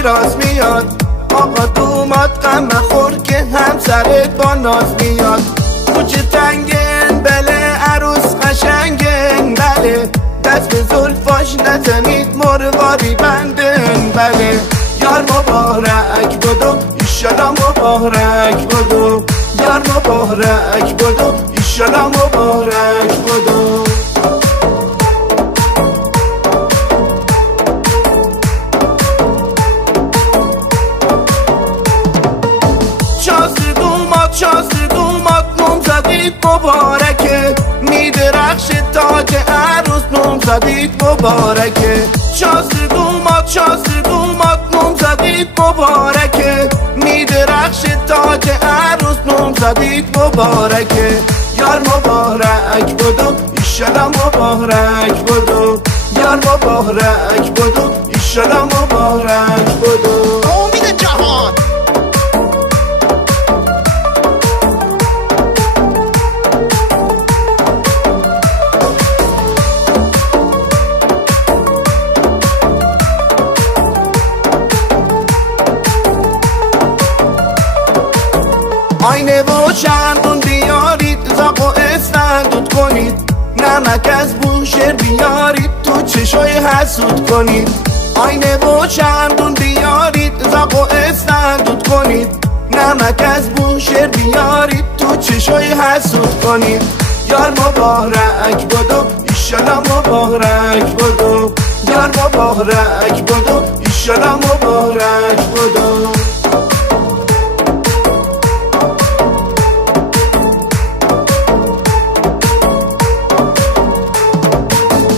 میراث میاد. آقا دومات غم مخور که همسرت با ناز میاد. کوچه تنگن بله عروس قشنگن بله، دست به زلفاش نزنید مرواری بندن بله. یار مبارک بدو ایشالا مبارک بدو، یار مبارک بدو ایشالا مبارک بدو. شازده دومات نامزدیت مبارکه، میدرخش تاج عروس نامزدیت مبارکه. شازده دومات نامزدیت مبارکه، میدرخش تاج عروس نامزدیت مبارکه. یار مبارک بدو ایشالا مبارک بدو، یار مبارک بدو ایشالا مبارک بدو. امید جهان آینه و چندون بیارید، زاق و استندود کنید. نمک از بوشهر بیارید، تو چشای حسود کنید. آینه و چندون بیارید، زاق و استندود کنید. نمک از بوشهر بیارید، تو چشای حسود کنید. یار مبارک بدو ایشالا مبارک بدو، یار مبارک بدو ایشالا مبارک بدو.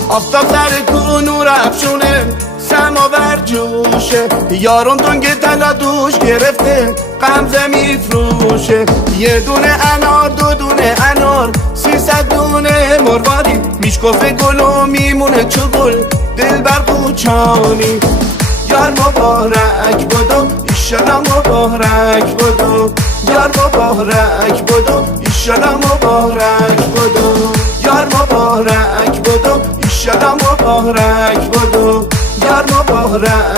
آفتاب سر کو نور افشونه، سماور جوشه. یارم تنگ تلا دوش گرفته، غمزه میفروشه. یه دونه انار دو دونه انار، 300 دونه مرواری. میشکفه گل و میمونه چو گل دل بر قوچانی. یار مبارک بدو ایشالا مبارک بدو، یار مبارک بدو ایشالا مبارک بدو. یار مبارک بدو ایشالا مبارک بدو، یار مبارک